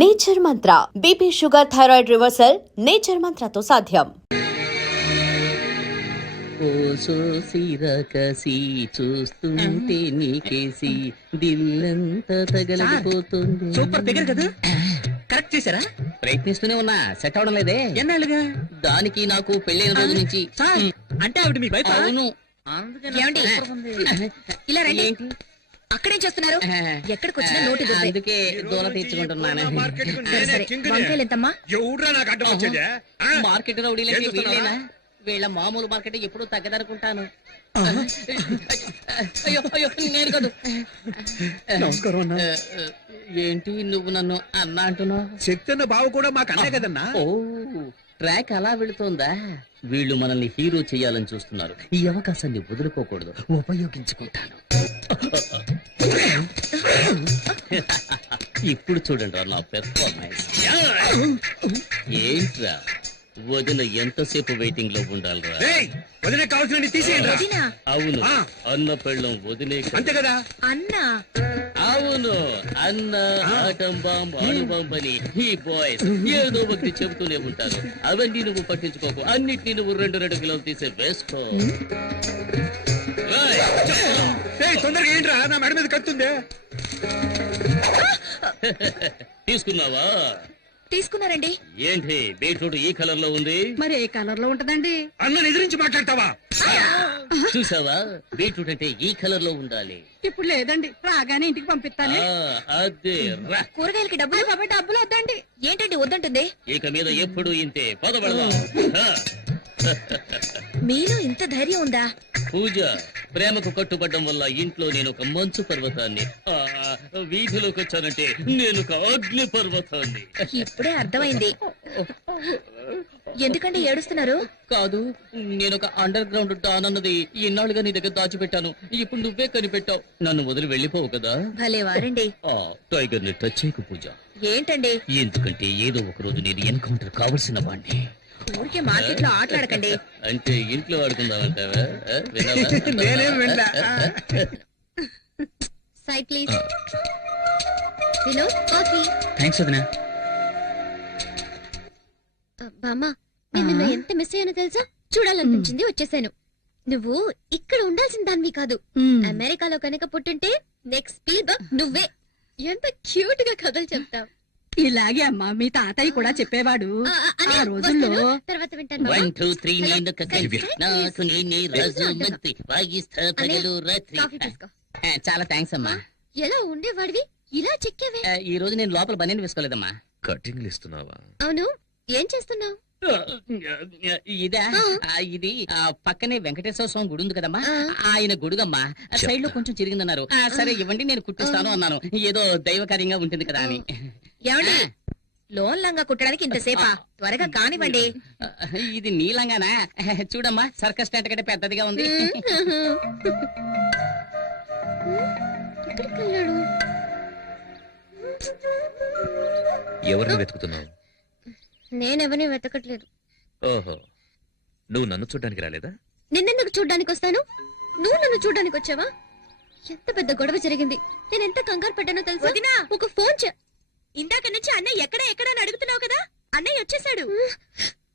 Nature Mantra BP sugar thyroid reversal Nature మంత్రతో సాధ్యం. ఓ సోసిరకసి చూస్తుంటే నీకేసి దిల్లంతా తగలడిపోతుంది. సూపర్ ఫిగర్ కదా, కరెక్ట్ చేశారా? ప్రయత్నిస్తూనే ఉన్నా, సెట్ అవడం లేదే. ఎన్నాళ్ళుగా? దానికి నాకు పెళ్ళైన రోజు నుంచి. సార్ అంటే ఆవిడ మీ వైఫ్? అవును. ఏమండి? ఇలా రండి. అక్కడేం చేస్తున్నారు? ఎక్కడికి వచ్చినా నోటి దుబ్బే. అందుకే దూరం తెచ్చుకుంటున్నాను. సరే సరే, వంకాయలు ఎంతమ్మా? మార్కెట్ రౌడీలకి వీళ్ళేనా? వీళ్ళ మామూలు మార్కెట్ ఎప్పుడు తగ్గదనుకుంటాను. అయ్యో అయ్యో, నేను కాదు. నమస్కారం. ఏంటి నువ్వు నన్ను అన్నా అంటున్నావు? చెప్తున్న బావ కూడా మాకు అన్నే కదన్నా. ఓ, ట్రాక్ అలా వెళుతోందా? వీళ్ళు మనల్ని హీరో చేయాలని చూస్తున్నారు. ఈ అవకాశాన్ని వదులుకోకూడదు, ఉపయోగించుకుంటాను. ఇప్పుడు చూడండి రా నా పెర్ఫార్మెన్స్. ఏంట్రా వదిన ఎంతసేపు వెయిటింగ్ లో ఉండాలిరా? వదిలే కావాల్సిన తీసేయండి. వదినా? అవును, అన్న పెళ్ళం వదిలే. అంతే కదా? అన్నా? అవును, అన్న ఆటం బాంబ్ అణుబాంబ్ అని ఈ బాయ్స్ ఏదో ఒకటి చెబుతూనే ఉంటారు. అవన్నీ నువ్వు పట్టించుకోకు, అన్నిటినీ నువ్వు 2 కిలోలు తీసే వేసుకో. తొందరగా ఏంట్రా, నా మెడ మీద కత్తుంది. తీసుకున్నావా? తీసుకున్నారండి. ఏంటి బీట్రూట్ ఈ కలర్ లో ఉంది? మరి ఏ కలర్ లో ఉంటదండి? అన్న ఎదిరించి మాట్లాడతావా? చూసావా, బీట్రూట్ అంటే ఈ కలర్ లో ఉండాలి. ఇప్పుడు లేదండి, రాగానే ఇంటికి పంపిస్తాను. అదే రా. కూరగాయలకి డబ్బులు డబ్బులు వద్దండి. ఏంటండి వద్దంటుంది? ఇక మీద ఎప్పుడు ఇంతే. పదబడదాం. మీలో ఇంత ధైర్యం ఉందా? పూజ, ప్రేమకు కట్టుబడ్డం వల్ల ఇంట్లో నేను ఒక మంచు పర్వతాన్ని, వీధిలోకి వచ్చానంటే నేను ఒక అగ్ని పర్వతాన్ని. ఇప్పుడే అర్థమైంది. ఎందుకండి ఏడుస్తున్నారు? కాదు, నేను ఒక అండర్ గ్రౌండ్ డాన్ అన్నది ఇన్నాళ్ళుగా నీ దగ్గర దాచిపెట్టాను. ఇప్పుడు నువ్వే కనిపెట్టావు. నన్ను వదిలి వెళ్ళిపోవు కదా? భలే వారండి. టైగర్ ని టచ్ చేయకు పూజ. ఏంటండి? ఎందుకంటే ఏదో ఒక రోజు నేను ఎన్కౌంటర్ కావలసిన వాడిని. ఊరికే మార్కెట్ లో ఆటలాడకండి. అంటే ఇంట్లో ఆడుకుందామంటావా? నేనేం వినలా. Side please. Vinod, coffee. Thanks వదినా. బామ్మ, నేను నిన్ను ఎంత మిస్ అయ్యానో తెలుసా? చూడాలనిపించింది, వచ్చేసాను. నువ్వు ఇక్కడ ఉండాల్సిన దానివి కాదు. అమెరికాలో కనుక పుట్టుంటే నెక్స్ట్ స్పీల్బర్గ్ నువ్వే. ఎంత క్యూట్ గా కథలు చెప్తావు. ఇలాగే అమ్మా, మీ తాతయ్య కూడా చెప్పేవాడు. ఆ రోజుల్లో తర్వాత వింటాను. 1 2 3 నేను నాకు నేనే రాజు మంత్రి వాయిస్తా పగలు రాత్రి. కాఫీ తీసుకో. చాలా థాంక్స్ అమ్మా. ఎలా ఉండేవాడివి, ఇలా చెక్కేవే. ఈ రోజు నేను లోపల బనీని వేసుకోలేదమ్మా. కటింగ్లు ఇస్తున్నావా? అవును, ఏం చేస్తున్నావు? ఇదా? ఇది పక్కనే వెంకటేశ్వర స్వామి గుడి ఉంది కదమ్మా, ఆయన గుడుగమ్మా. సైడ్ లో కొంచెం చిరిగిందన్నారు. సరే ఇవ్వండి, నేను కుట్టిస్తాను అన్నాను. ఏదో దైవకార్యంగా ఉంటుంది కదా అని. ఏమండి, లోన్ లంగా కుట్టడానికి ఇంతసేపా? త్వరగా కానివ్వండి. ఇది నీలంగానా? చూడమ్మా, సర్కస్ టెంట్ కంటే పెద్దదిగా ఉంది. ఎక్కడికి వెళ్ళాడు? ఎవరిని వెతుకుతున్నావు? నేనెవరిని వెతకట్లేదు. ఓహో, నువ్వు నన్ను చూడ్డానికి రాలేదా? నిన్నెందుకు చూడ్డానికి వస్తాను? నువ్వు నన్ను చూడ్డానికి వచ్చావా? ఎంత పెద్ద గొడవ జరిగింది. నేను ఎంత కంగారు పడ్డానో తెలుసా? వదినా, ఒక ఫోన్ ఇందాక నుంచి అన్నయ్య ఎక్కడ అని అడుగుతున్నావు కదా. అన్నయ్య వచ్చేసాడు.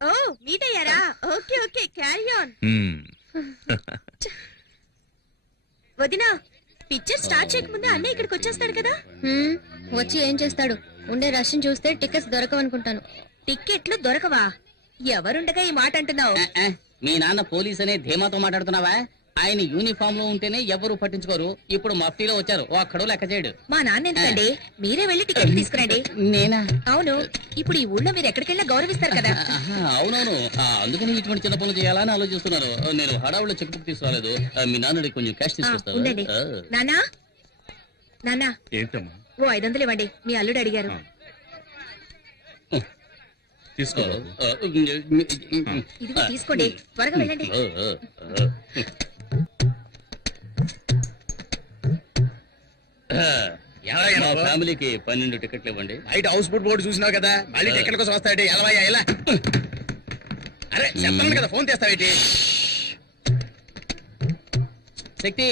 ఓ, మీట్ అయ్యారా? Okay okay, carry on. వదినా, పిక్చర్ స్టార్ట్ చేయకముందే అన్నయ్య ఇక్కడికి వచ్చేస్తాడు కదా. వచ్చి ఏం చేస్తాడు? ఉండే రష్ని చూస్తే టికెట్స్ దొరకవనుకుంటాను. టిక్కెట్లు దొరకవా? ఎవరుండగా ఈ మాట అంటున్నావు? మీ నాన్న పోలీస్ అనే ధీమాతో మాట్లాడుతున్నావా? ఆయన యూనిఫామ్ లో ఉంటేనే ఎవరు పట్టించుకోరు. ఇప్పుడు మఫ్టీలో వచ్చారు, ఒక్కడో లెక్క చేయడు. మా నాన్న ఎందుకండి? మీరే వెళ్ళి టికెట్ తీసుకురండి. నేనా? అవును, ఇప్పుడు ఈ ఊళ్ళో మీరు ఎక్కడికెళ్ళా గౌరవిస్తారు కదా. అవునవును, అందుకని ఇటువంటి చిన్న పనులు చేయాలని ఆలోచిస్తున్నారు. నేను హడావుల్లో చెక్ బుక్ తీసుకురాలేదు. మీ నాన్నడి కొంచెం క్యాష్ ఉండండి. తీసుకొస్తాను. నానా నానా, ఏంటమ్మా? ఓ 500 ఇవ్వండి, మీ అల్లుడు అడిగారు. తీసుకో. ఇదిగో తీసుకోండి, త్వరగా వెళ్ళండి. మా ఫ్యామిలీకి 12 టికెట్లు ఇవ్వండి. బయట హౌస్ బోట్ బోర్డు చూసినావు కదా, మళ్ళీ టికెట్ కోసం వస్తాయంటే ఎలవయ్యా ఎలా? అరే చెప్తాను కదా, ఫోన్ చేస్తావేంటి? శక్తి,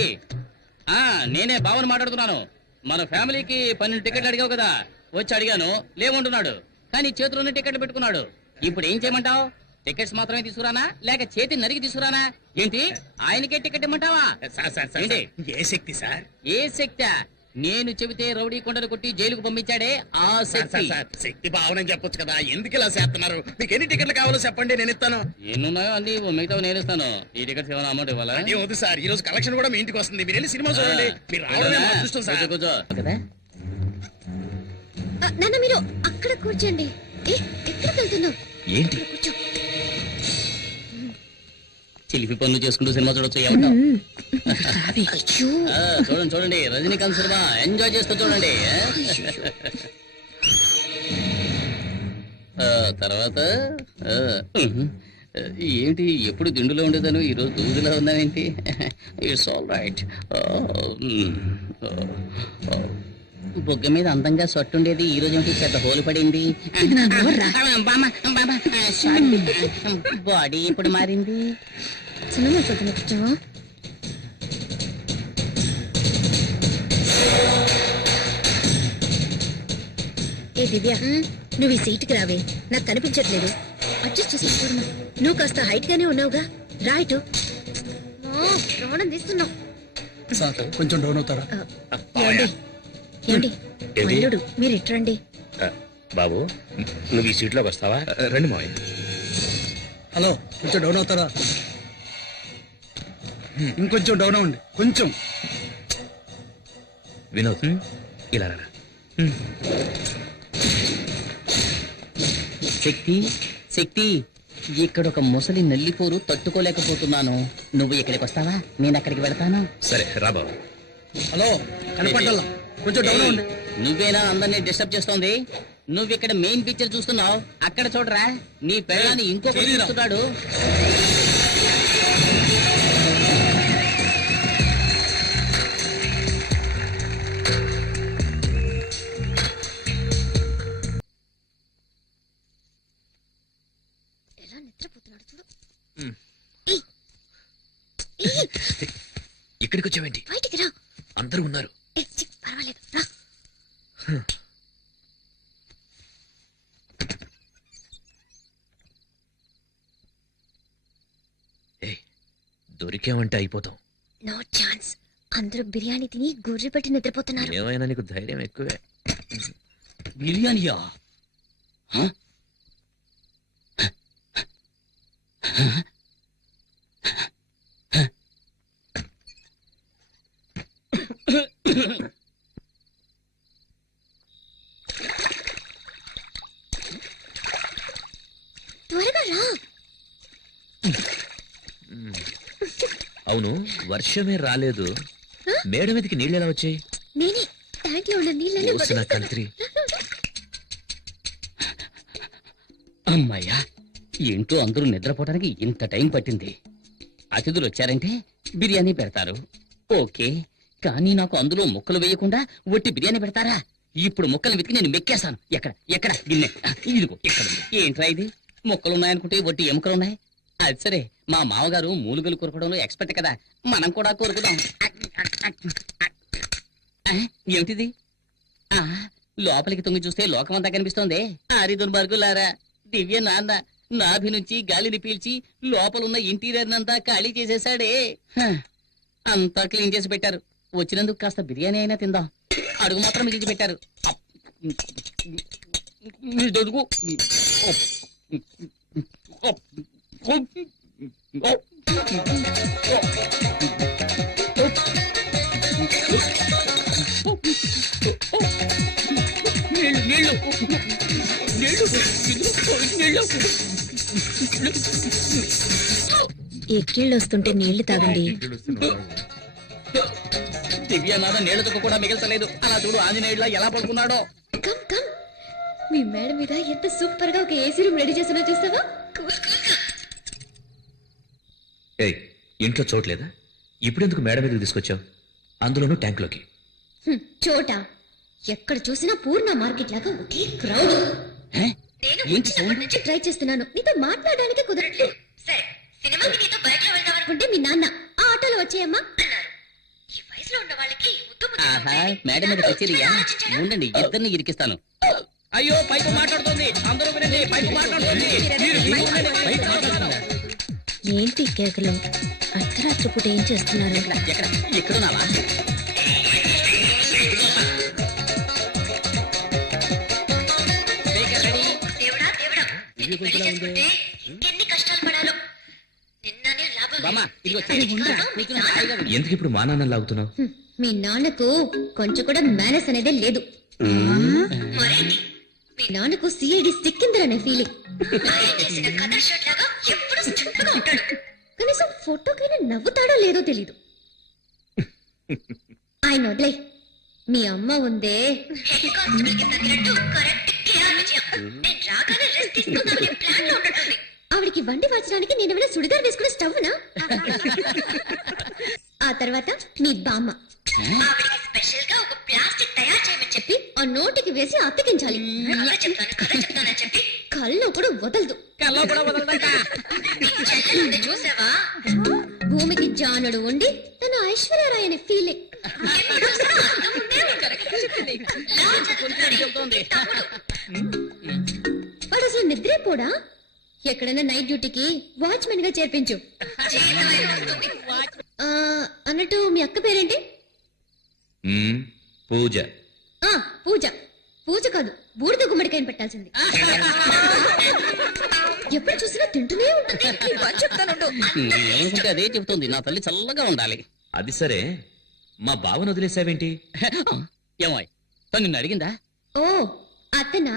నేనే భావన మాట్లాడుతున్నాను. మన ఫ్యామిలీకి 12 టికెట్లు అడిగావు కదా, వచ్చి అడిగాను లేవంటున్నాడు, కానీ చేతిలోనే టికెట్లు పెట్టుకున్నాడు. ఇప్పుడు ఏం చేయమంటావు? టికెట్స్ మాత్రమే తీసుకురానా లేక చేతి నరికి తీసుకురానా? ఏంటి ఆయనకే టికెట్ ఇమ్మంటావా? సార్ ఏంటి? ఏ శక్తి సార్? ఏ శక్తి? నేను చెబితే రౌడీ కొండను కొట్టి జైలుకు పంపించాడే ఆ శక్తి. శక్తి భావన చెప్పొచ్చు కదా, ఎందుకు ఇలా చేస్తున్నారు? మీకు ఎన్ని టికెట్లు కావాలో చెప్పండి, నేను ఇస్తాను. ఎన్నున్నాయో అన్ని మిగతా నేను ఇస్తాను. ఈ టికెట్స్ ఏమైనా అమౌంట్ ఇవ్వాలా? అదే వద్దు సార్, ఈ రోజు కలెక్షన్ కూడా మీ ఇంటికి వస్తుంది. మీరు వెళ్ళి సినిమా చూడండి. మీరు రావడమే మా అదృష్టం సార్. కూర్చో కదా. నాన్న మీరు అక్కడ కూర్చోండి. ఎక్కడికి వెళ్తున్నావు? ఏంటి? కూర్చో. చిలిపి పనులు చేసుకుంటూ సినిమా చూడొచ్చు. ఏమంటావు? అయ్యో. చూడండి చూడండి, రజనీకాంత్ సినిమా ఎంజాయ్ చేస్తూ చూడండి. తర్వాత ఏంటి ఎప్పుడు దిండులో ఉండేదాను, ఈరోజు దూదిలో ఉన్నానేంటి? It's all right. బొగ్గ మీద అందంగా సొట్టుండేది, ఈ రోజు ఏంటి పెద్ద హోలు పడింది? బాడీ ఇప్పుడు మారింది. సినిమా చూద్దాం. ఏ దివ్య, నువ్వు ఈ సీటుకి రావే, నాకు కనిపించట్లేదు. అడ్జస్ట్ చేసుకోవడమా? నువ్వు కాస్త హైట్ గానే ఉన్నావుగా, రైట్. ప్రాణం తీస్తున్నావు. సార్ కొంచెం డౌన్ అవుతారా? ఏమండి ఏమండి, ఏంటి? అల్లుడు మీరు ఇట్రండి. బాబు నువ్వు ఈ సీట్లోకి వస్తావా? రండి మావయ్య. హలో, కొంచెం డౌన్ అవుతారా? ఇంకొంచెం డౌన్ అవ్వండి, కొంచెం. వినోద్ ఇలా రా. శక్తి శక్తి, ఇక్కడ ఒక ముసలి నల్లిపోరు తట్టుకోలేకపోతున్నాను. నువ్వు ఇక్కడికి వస్తావా? నేను అక్కడికి వెళతాను. సరే రా బాబు. హలో, కనపడాలా? కొంచెం డౌన్ అవ్వండి. నువ్వేనా అందరినీ డిస్టర్బ్ చేస్తోంది? నువ్వు ఇక్కడ మెయిన్ పిక్చర్ చూస్తున్నావు, అక్కడ చూడరా, నీ పెళ్ళాన్ని ఇంకొకటి చూస్తున్నాడు. ఎలా నిద్రపోతున్నాడు చూడు. ఇక్కడికి వచ్చావేంటి? బయటికి రా. అందరూ ఉన్నారు. పర్వాలేదు రా. దొరికామంటే అయిపోతాం. No chance. అందరూ బిర్యానీ తిని గుర్రి పెట్టి నిద్రపోతున్నారు. ఏమైనా నీకు ధైర్యం ఎక్కువే. బిర్యానీయా? త్వరగా రా. అవును, వర్షమే రాలేదు, మేడ మీదకి నీళ్ళు ఎలా వచ్చాయి? నేనే ట్యాంక్ లో ఉన్న నీళ్ళని ఓసిన కంత్రి. అమ్మాయ్యా, ఏంటో అందరూ నిద్రపోవడానికి ఇంత టైం పట్టింది. అతిథులు వచ్చారంటే బిర్యానీ పెడతారు, ఓకే. కానీ నాకు అందులో ముక్కలు వేయకుండా ఒట్టి బిర్యానీ పెడతారా? ఇప్పుడు ముక్కలు వెతికి నేను మెక్కేశాను. ఎక్కడ ఎక్కడ గిన్నె? ఇదిగో ఇక్కడ. ఏంట్రా ఇది? ముక్కలున్నాయనుకుంటే ఒట్టి ఎముకలున్నాయి. అది సరే, మా మామగారు మూలుగలు కొరకడంలో ఎక్స్పర్ట్ కదా, మనం కూడా కొరుకుదాం. ఏమిటిది? లోపలికి తొంగి చూస్తే లోకమంతా కనిపిస్తోంది. ఆరి దుర్మార్గులారా, దివ్య నాన్న నాభి నుంచి గాలిని పీల్చి లోపలున్న ఇంటీరియర్ నంతా ఖాళీ చేసేసాడే. అంతా క్లీన్ చేసి పెట్టారు. వచ్చినందుకు కాస్త బిర్యానీ అయినా తిందాం. అడుగు మాత్రం మిగిల్చి పెట్టారు. ఎక్కిళ్ళు వస్తుంటే నీళ్లు తాగండి. దివ్యనాథ నీళ్లతో కూడా మిగల్చలేదు. అలా చూడు ఆంజనేయుడిలా ఎలా పడుకున్నాడో. Come come. మీ మేడ మీద ఎంత సూపర్ గా ఒక ఏసీ రూమ్ రెడీ చేసినా చూస్తావా? ఏయ్, ఇంట్లో చోట్లేదా? ఇప్పుడెందుకు మేడ మీదకి తీసుకొచ్చావు? అందులోనూ ట్యాంక్లోకి. చోట ఎక్కడ చూసినా పూర్ణ మార్కెట్ లాగా ఒకే క్రౌడ్. ఏంటి సౌండ్? నుంచి ట్రై చేస్తున్నాను, నీతో మాట్లాడడానికి కుదరట్లేదు. సరే, సినిమాకి నీతో బైక్ లో వెళ్దాం అనుకుంటే మీ నాన్న ఆ ఆటోలో వచ్చేయమ్మా అన్నారు. ఈ వయసులో ఉన్న వాళ్ళకి ముద్దు ఆహా మేడం మీద కచేరియా ఉండండి ఇద్దరిని ఇరికిస్తాను అయ్యో పైపు మాట్లాడుతుంది అందరూ వినండి పైపు మాట్లాడుతుంది పైపు మాట్లాడుతుందా? ఏంటి కేకలు అర్ధరాత్రి పూట ఏం చేస్తున్నారు? ఎక్కడ ఎక్కడున్నావా ఎన్ని కష్టాలు పడాలో నిన్ననే లాభం బామ్మ ఇదిగో కూర్చుని హాయిగా విను. ఎందుకు ఇప్పుడు మా నాన్న లాగుతున్నావు? మీ నాన్నకు కొంచెం కూడా మేనస్ అనేదే లేదు. మరేంటి? మీ నాన్నకు సిఐడి సిక్కిందరనే ఫీలింగ్. చేసిన కథ షర్ట్ లాగా ఎప్పుడు స్ట్రిక్ట్గా ఉంటాడు. కనీసం ఫోటోకైనా నవ్వుతాడో లేదో తెలీదు. ఆయన వదిలే. మీ అమ్మ ఉందే హెడ్ కానిస్టేబుల్ కి తగినట్టు కరెక్ట్ కిరా విజయం. నేను రాగానే రెస్ట్ తీసుకుందామనే ప్లాన్ లో ఉంటుంది. ఆవిడికి వండి వాచడానికి నేను ఏమైనా సుడిదార్ వేసుకునే స్టవ్నా? ఆ తర్వాత మీ బామ్మ ఆవిడికి స్పెషల్ గా ఒక ప్లాస్టిక్ తయారు చేయమని చెప్పి ఆ నోటికి వేసి అతికించాలి. కథ చెప్తానని చెప్పి కళ్ళు కూడా వదలదు. కల్లో కూడా వదలదంట. చెల్లెలుంది చూసావా? భూమికి జానుడు ఉండి తన ఐశ్వర్యరాయ్ అనే ఫీలింగ్. వాడు అసలు నిద్రపోడా? ఎక్కడైనా నైట్ డ్యూటీకి వాచ్మెన్ గా చేర్పించు. అన్నట్టు మీ అక్క పేరేంటి? పూజ. పూజ. పూజ కాదు, బూడిద గుమ్మడికాయని పెట్టాల్సింది. ఎప్పుడు చూసినా తింటూనే ఉంటుంది. ఏమనుకుంటే అదే చెబుతుంది నా తల్లి చల్లగా ఉండాలి. అది సరే, మా బావను వదిలేసావేంటి? ఏమో తను నిన్ను అడిగిందా? ఓ అతనా?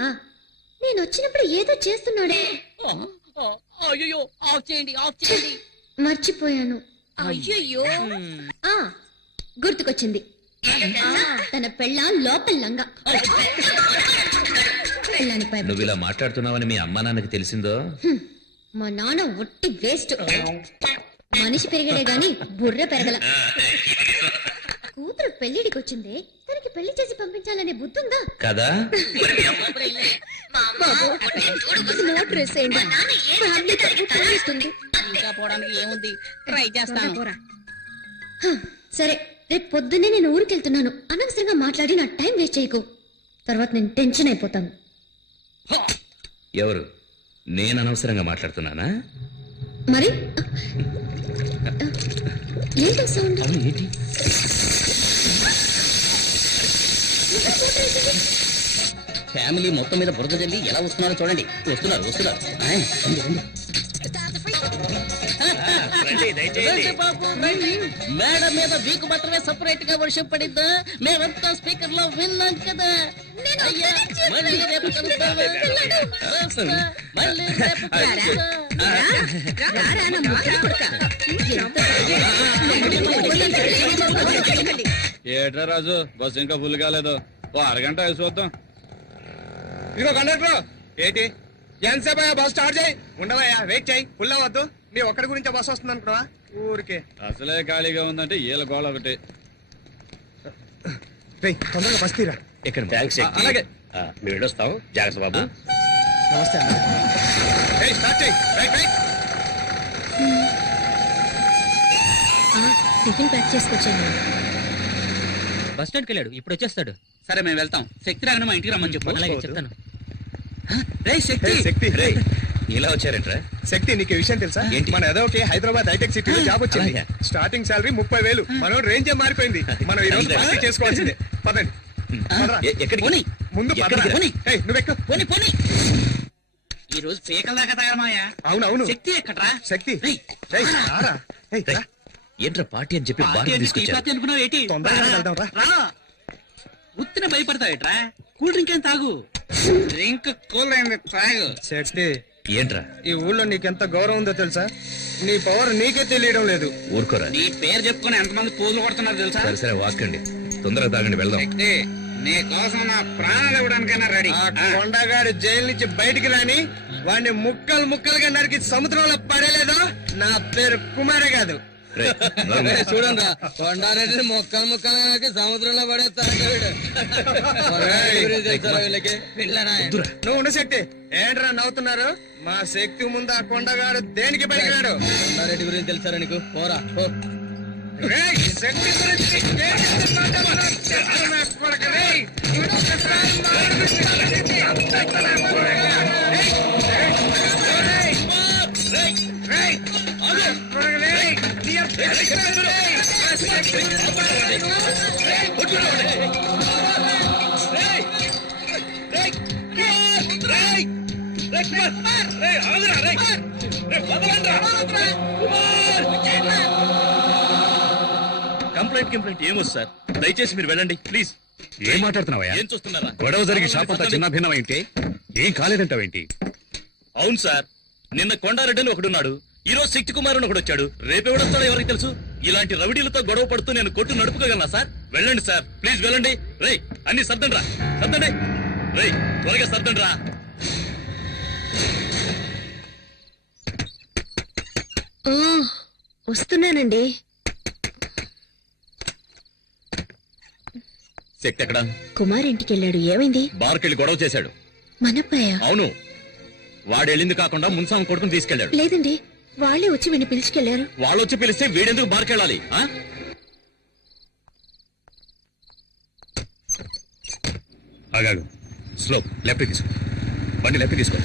నేను వచ్చినప్పుడు ఏదో చేస్తున్నాడే. అయ్యో ఆఫ్ చేయండి ఆఫ్ చేయండి. మర్చిపోయాను. అయ్యయ్యో గుర్తుకొచ్చింది. తన పెళ్ళాం లోపల లంగా. పెళ్ళానిపై నువ్వు ఇలా మాట్లాడుతున్నావని మీ అమ్మా నాన్నకి తెలిసిందో? మా నాన్న ఒట్టి వేస్ట్. మనిషి పెరిగాడే గాని బుర్ర పెరగల. కూతురు పెళ్లిడికి వచ్చిందే, తనకి పెళ్లి చేసి పంపించాలనే బుద్ధి ఉందా? కదా? ఇంకా పోవడానికి ఏముంది, ట్రై చేస్తాను. సరే, రేపు పొద్దున్నే నేను ఊరికెళ్తున్నాను. అనవసరంగా మాట్లాడి నా టైం వేస్ట్ చేయకు. తర్వాత నేను టెన్షన్ అయిపోతాను. ఎవరు? నేను అనవసరంగా మాట్లాడుతున్నానా? మరి ఏంటో సౌండ్? అవును, ఏంటి? ఫ్యామిలీ మొత్తం మీద బురద జల్లి ఎలా వస్తున్నారో చూడండి. వస్తున్నారు వస్తున్నారు. ఆయ్, రండి, రండి. రండి బాబు, రండి. మేడ మీద వీకు మాత్రమే సపరేట్ గా వర్షం పడిద్దా? మేమంతా స్పీకర్ లో విన్నాం కదా. అయ్యా, మళ్ళీ రేపు కలుద్దామా? వస్తా, మళ్ళీ రేపు కలుద్దాం. ఏట్రా రాజు, బస్ ఇంకా ఫుల్ కాలేదు. ఓ అరగంట వేసి చూద్దాం. ఇదిగో కండక్టర్, ఏంటి ఎంతసేపు బస్ స్టార్ట్ చేయి. ఉండవయ్యా, వెయిట్ చేయి. ఫుల్ అవ్వద్దు. నీ ఒక్కడి గురించి బస్ వస్తుంది అనుకున్నావా? ఊరికే అసలే ఖాళీగా ఉందంటే ఈల గోళ ఒకటి. తొందరగా బస్ తీరా. ఎక్కడ? అలాగే మేము వెళ్ళొస్తాం. జాగ్రత్త బాబు. నమస్తే. స్టార్ట్ చేయి. Right right. టిఫిన్ ప్యాక్ చేసుకొచ్చాను. బస్ స్టాండ్కి వెళ్ళాడు, ఇప్పుడు వచ్చేస్తాడు. సరే మేము వెళ్తాం. శక్తి రాగానే మా ఇంటికి రమ్మని చెప్పు. అలాగే చెప్తాను. శక్తి, ఇలా వచ్చారంట్రా? శక్తి, నీకు ఈ విషయం తెలుసా? ఏంటి? మన ఎదోకి హైదరాబాద్ హైటెక్ సిటీలో జాబ్ వచ్చింది. అలాగా? Starting salary 30,000. మనం రేంజ్ మారిపోయింది. మనం ఈ రోజు పార్టీ చేసుకోవాల్సిందే. పదండి. పదరా. ఎక్కడికి? పోనీ. ముందు ఎక్కడికి? పదరా. పోనీ. ఏయ్, నువ్వెక్కు. పోనీ పోనీ. ఈ రోజు పీకల దాకా తయారమాయా. అవునవును. శక్తి ఎక్కడ్రా? శక్తి. రేయ్, ఏయ్, రారా. ఏయ్, రా. ఏంట్రా పార్టీ అని చెప్పి బాగా తీసుకొచ్చారు? అనుకున్నావు ఏంటి? తొందరగా వెళ్దాం రా. రా. ఉత్తిన భయపడతావేట్రా? కూల్ డ్రింక్ ఏం తాగు. డ్రింక్ కూల్ అయింది తాగు. శక్తి, ఏంట్రా? ఈ ఊళ్ళో నీకెంత గౌరవం ఉందో తెలుసా? నీ పవర్ నీకే తెలియడం లేదు. ఊరుకోరా. నీ పేరు చెప్పుకుని ఎంతమంది పూలు కొడుతున్నారు తెలుసా? సరే సరే, వాక్కండి. తొందరగా తాగండి, వెళ్దాం. శక్తి, నీ కోసం నా ప్రాణాలు ఇవ్వడానికైనా రెడీ. ఆ కొండగాడు జైలు నుంచి బయటికి రాని వాడిని ముక్కలు ముక్కలుగా నరికి సముద్రంలో పడేలేదో నా పేరు కుమారే కాదు. రేయ్, రాండి. చూడండి, కొండారెడ్డి ముక్కలు ముక్కలుగా నరికి సముద్రంలో పడేస్తాడు. వద్దురా. నువ్వు ఉండు శక్తి. ఏంట్రా నవ్వుతున్నారు? మా శక్తి ముందు ఆ కొండగాడు దేనికి పలికినాడు? కొండారెడ్డి గురించి తెలుసారా నీకు? పోరా. రేయ్, శక్తి గురించి ఏంటి మాట్లాడుతున్నావు? చెత్తన నా కొడుకు, రేయ్. ఇంకొకసారి మాట్లాడితే చెత్తన నా కొడుకు. రేయ్, రేయ్, రేయ్, నా కొడుకు, రేయ్. నీ అబ్బ- రేయ్, ఆ శక్తి కంప్లైంట్ ఏమో సార్, దయచేసి మీరు వెళ్ళండి ప్లీజ్. ఏం మాట్లాడుతున్నావయ్యా? ఏం చూస్తున్నారా? గొడవ జరిగి షాప్ అంతా చిన్న భిన్నమైంటే ఏం కాలేదంటావేంటి? అవును సార్, నిన్న కొండారెడ్డి అని ఒకడున్నాడు, ఈ రోజు శక్తి కుమార్ అని ఒకడు వచ్చాడు, రేపెవడొస్తాడో ఎవరికి తెలుసు. ఇలాంటి రవిడీలతో గొడవ పడుతూ నేను కొట్టు నడుపుకోగలనా సార్? వెళ్ళండి సార్ ప్లీజ్, వెళ్ళండి. రేయ్, అన్ని సర్దండి రా, సర్దండి. రేయ్, త్వరగా సర్దండి రా. వస్తున్నానండి. శక్తి ఎక్కడ? కుమార్ ఇంటికి వెళ్ళాడు. ఏమైంది? బార్కెళ్ళి గొడవ చేశాడు. మనప్పయ్య? అవును, వాడెళ్ళింది కాకుండా మున్సాం కొడుకుని తీసుకెళ్లాడు. లేదండి, వాళ్ళే వచ్చి వీడిని పిలుచుకెళ్లారు. వాళ్ళు వచ్చి పిలిస్తే వీడెందుకు బార్కెళ్ళాలి? ఆగాగు, స్లో, లెఫ్ట్ తీసుకో, బండి లెఫ్ట్ తీసుకో,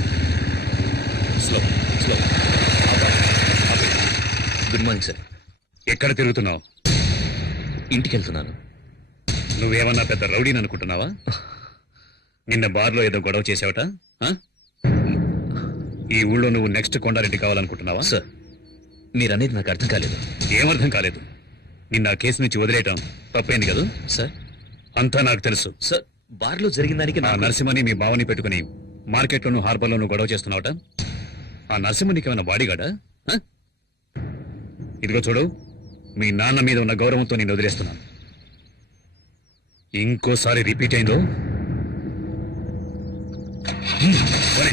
slow slow. Good morning sir. ఎక్కడ తిరుగుతున్నావు? ఇంటికి వెళ్తున్నాను. నువ్వేమన్నా పెద్ద రౌడీని అనుకుంటున్నావా? నిన్న బార్లో ఏదో గొడవ చేసావట. ఆ? ఈ ఊళ్ళో నువ్వు నెక్స్ట్ కొండారెడ్డి కావాలనుకుంటున్నావా? సార్, మీరనేది నాకు అర్థం కాలేదు. ఏమర్థం కాలేదు? నిన్న ఆ కేసు నుంచి వదిలేయటం తప్పైంది కదా? సార్, అంతా నాకు తెలుసు. సార్, బార్లో జరిగిన దానికి ఆ నరసింహని మీ బావని పెట్టుకుని మార్కెట్లోను హార్బర్లోను గొడవ చేస్తున్నావట. ఆ నరసింహ నీకేమైనా బాడీగాడా? ఆ? ఇదిగో చూడు, మీ నాన్న మీద ఉన్న గౌరవంతో నేను వదిలేస్తున్నాను. ఇంకోసారి రిపీట్ అయిందో పోనీ.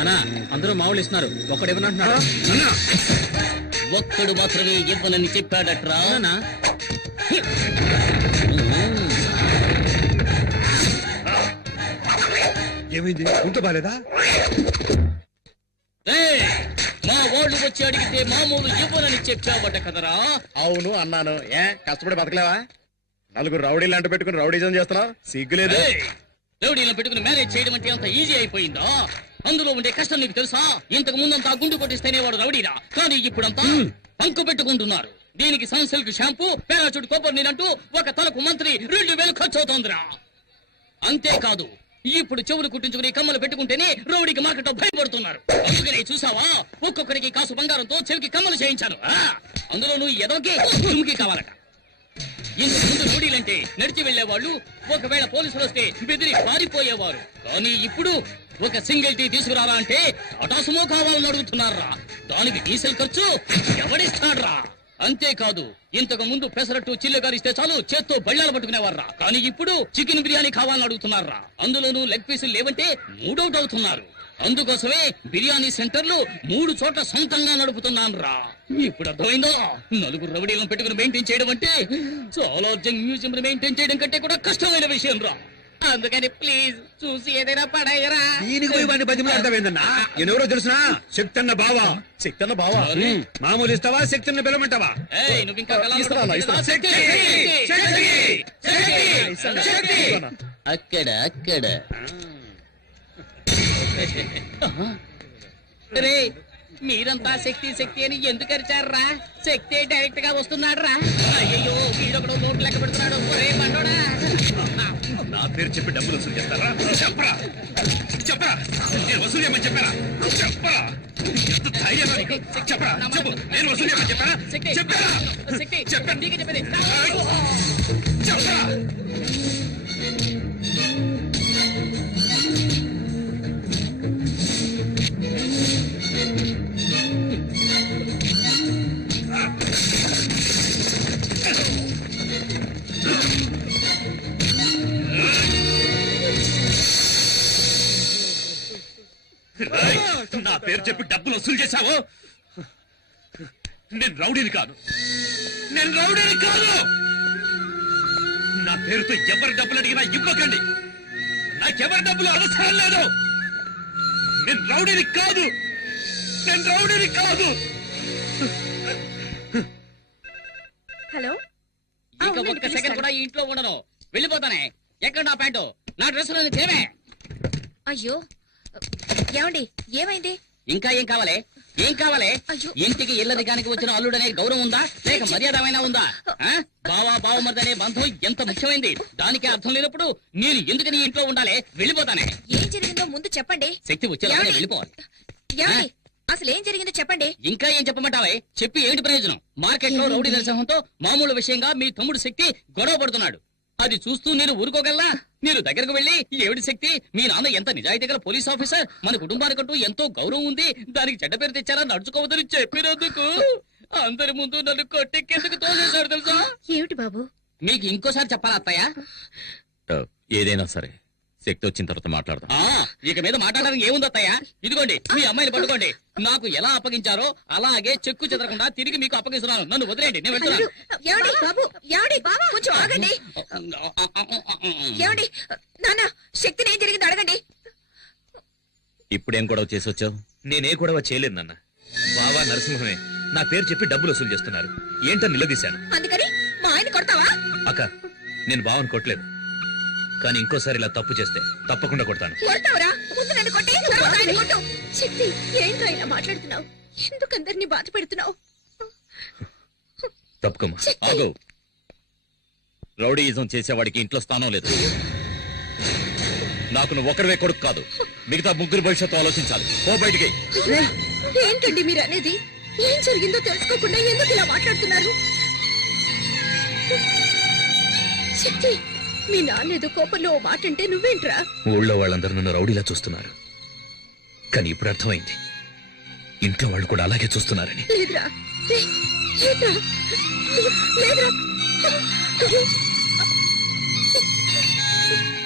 అన్నా, అందరూ మామూలు ఇస్తున్నారు, ఒక్కడు ఇవ్వనంటున్నాడు. ఒక్కడు మాత్రమే ఇవ్వనని చెప్పాడట్రా. ఏమైంది? ఉంట బాలేదా? ఏయ్, మా వాళ్ళు వచ్చి అడిగితే మామూలు ఇవ్వనని చెప్పావట కదరా. అవును అన్నాను. ఏ కష్టపడి బతకలేవా? నలుగురు రౌడీలు అంట పెట్టుకుని రౌడీజం చేస్తున్నావు, సిగ్గులేదు? ఏయ్, రౌడీలను పెట్టుకుని మేనేజ్ చేయడం అంటే అంత ఈజీ అయిపోయిందా? అందులో ఉండే కష్టం నీకు తెలుసా? ఇంతకు ముందంతా గుండు కొట్టిస్తేనే వాడు రౌడీరా, కానీ ఇప్పుడంతా పంకు పెట్టుకుంటున్నారు. దీనికి సన్సిల్క్ షాంపూ, పేరాచూట్ కొబ్బరి నీరంటూ ఒక తలకు మంత్రి 2000 ఖర్చు అవుతోందిరా. అంతేకాదు, ఇప్పుడు చెవులు కుట్టించుకుని కమ్మలు పెట్టుకుంటేనే రౌడీకి మార్కెట్ భయపడుతున్నారు. అందుకనే చూసావా, ఒక్కొక్కరికి కాసు బంగారంతో చెవికి కమ్మలు చేయించాను. అందులో నువ్వు ఎదోకి తుమ్కి కావాలట. ఇంతకు ముందు రౌడీలంటే నడిచి వెళ్లేవాళ్ళు, ఒకవేళ పోలీసులు వస్తే బెదిరి పారిపోయేవారు. కానీ ఇప్పుడు ఒక సింగిల్ టీ తీసుకురారా అంటే టాటా సుమో కావాలని అడుగుతున్నారా. దానికి డీజిల్ ఖర్చు ఎవడిస్తాడ్రా? అంతేకాదు, ఇంతకు ముందు పెసరట్టు చిల్లు గారిస్తే చాలు చేత్తో బళ్ళాలు పట్టుకునేవారా. కానీ ఇప్పుడు చికెన్ బిర్యానీ కావాలని అడుగుతున్నారా. అందులోనూ లెగ్ పీసులు లేవంటే మూడౌట్ అవుతున్నారు. అందుకోసమే బిర్యానీ సెంటర్లు 3 చోట్ల సొంతంగా నడుపుతున్నాను రా. ఇప్పుడు అర్థమైందో? నలుగురు రౌడీలను పెట్టుకుని మెయింటైన్ చేయడం అంటే చాలా మ్యూజియం మెయింటైన్ చేయడం కంటే కూడా కష్టమైన విషయం రా. అందుకని ప్లీజ్ చూసి ఏదైనా పడాయరా. దీనికి పోయి వాడిని బతిమలాడతావేందన్నా? ఎవరో తెలుసునా? శక్తన్న బావా. శక్తన్న బావా? మామూలు ఇస్తావా? శక్తిని పిలవమంటావా? ఏయ్, నువ్వు ఇంకా శక్తి! అక్కడ అక్కడ రే, మీరంతా శక్తి శక్తి అని ఎందుకు అరిచారా? శక్తి డైరెక్ట్ గా వస్తున్నాడు రా. అయ్యో, వీడొకడు నోట్లు లెక్క పెడుతున్నాడు. ఒరే బండోడా, నా పేరు చెప్పి డబ్బులు వసూలు చేస్తారా? చెప్పరా, చెప్పరా, నేను వసూలు చేయమని చెప్పారా? చెప్పరా, ఎంత ధైర్యం నీకు? చెప్పరా, చెప్పు, నేను వసూలు చేయమని చెప్పారా? శక్తి చెప్పారా, శక్తి చెప్పాను, నీకే చెప్పేది. చెప్పరా. నా పేరు చెప్పి డబ్బులు వసూలు చేశావు? నేను రౌడీని కాదు, నేను రౌడీని కాదు. నా పేరుతో ఎవరు డబ్బులు అడిగినా ఇవ్వకండి. నాకెవరి డబ్బులు అవసరం లేదు. నేను రౌడీని కాదు. హలో ఇంకా ఒక్క సెకండ్ కూడా ఈ ఇంట్లో ఉండను. వెళ్ళిపోతానే. ఎక్కడ నా ప్యాంటు, నా డ్రెస్ లో తేమే. అయ్యో ఏమండి ఏమైంది? ఇంకా ఏం కావాలి? ఏం కావాలి? అయ్యో. ఇంటికి ఇల్లదిగానికి వచ్చిన అల్లుడనే గౌరవం ఉందా, లేక మర్యాదమైనా ఉందా? బావా బావమర్దనే బంధం ఎంత ముఖ్యమైంది. దానికి అర్థం లేనప్పుడు నేను ఎందుకని ఇంట్లో ఉండాలి? వెళ్ళిపోతానే. ఏం జరిగిందో ముందు చెప్పండి. శక్తి వచ్చేలాగా ఏమండి? వెళ్ళిపోవాలి. ఏమండి అసలు ఏం జరిగిందో చెప్పండి. ఇంకా ఏం చెప్పమంటావే? చెప్పి ఏంటి ప్రయోజనం? మార్కెట్ లో రౌడీ దర్శనంతో మామూలు విషయంగా మీ తమ్ముడు శక్తి గొడవ పడుతున్నాడు. అది చూస్తూ నేను ఊరుకోగలనా? మీరు దగ్గరకు వెళ్ళి ఏమిటి శక్తి, మీ నాన్న ఎంత నిజాయితీ గల పోలీస్ ఆఫీసర్, మన కుటుంబానికంటూ ఎంతో గౌరవం ఉంది, దానికి చెడ్డ పేరు తెచ్చారా, నడుచుకోవద్దని చెప్పినందుకు అందరి ముందు నన్ను కొట్టెక్కేందుకు తోలేశాడు తెలుసా? ఏమిటి బాబు? మీకు ఇంకోసారి చెప్పాలా అత్తయ్య? ఏదైనా సరే శక్తి వచ్చిన తర్వాత మాట్లాడదాం. ఇక మీద మాట్లాడడానికి ఏముంది అత్తయ్య? ఇదిగోండి మీ అమ్మాయిని పట్టుకోండి. నాకు ఎలా అప్పగించారో అలాగే చెక్కు చెదరకుండా తిరిగి మీకు అప్పగిస్తున్నాను. నన్ను వదిలేండి, నేను వెళ్తున్నాను. ఏమండి బాబు, ఏమండి బాబు, కొంచెం ఆగండి. ఏమండి నాన్న, శక్తిని ఏం జరిగిందో అడగండి. ఇప్పుడేం గొడవ చేసి వచ్చావు? నేనే గొడవ చేయలేదు నాన్న. బావా నరసింహమే నా పేరు చెప్పి డబ్బులు వసూలు చేస్తున్నారు. ఏంటో నిలదీశాను. అందుకని మా ఆయన కొడతావా? అక్క, నేను బావని కొట్టలేదు, కానీ ఇంకోసారి ఇలా తప్పు చేస్తే తప్పకుండా కొడతాను. కొడతావరా? ముందు నన్ను కొట్టి తర్వాత ఆయన కొట్టు. శక్తి ఏంట్రా ఇలా మాట్లాడుతున్నావు? ఎందుకు అందరినీ బాధ పెడుతున్నావు? తప్పుకోమా. ఆగు. రౌడీయిజం చేసేవాడికి ఇంట్లో స్థానం లేదు. నాకు నువ్వు ఒకరివే కొడుకు కాదు, మిగతా ముగ్గురు భవిష్యత్తు ఆలోచించాలి. ఓ బయటికి. ఏంటండి మీరు అనేది? ఏం జరిగిందో తెలుసుకోకుండా ఎందుకు ఇలా మాట్లాడుతున్నారు? శక్తి, మీ నాన్న ఏదో కోపంలో ఓ మాట అంటే నువ్వేంట్రా? ఊళ్ళో వాళ్ళందరూ నన్ను రౌడీలా చూస్తున్నారు, కానీ ఇప్పుడు అర్థమైంది ఇంట్లో వాళ్ళు కూడా అలాగే చూస్తున్నారని. లేదురా, లేదురా, లేదురా.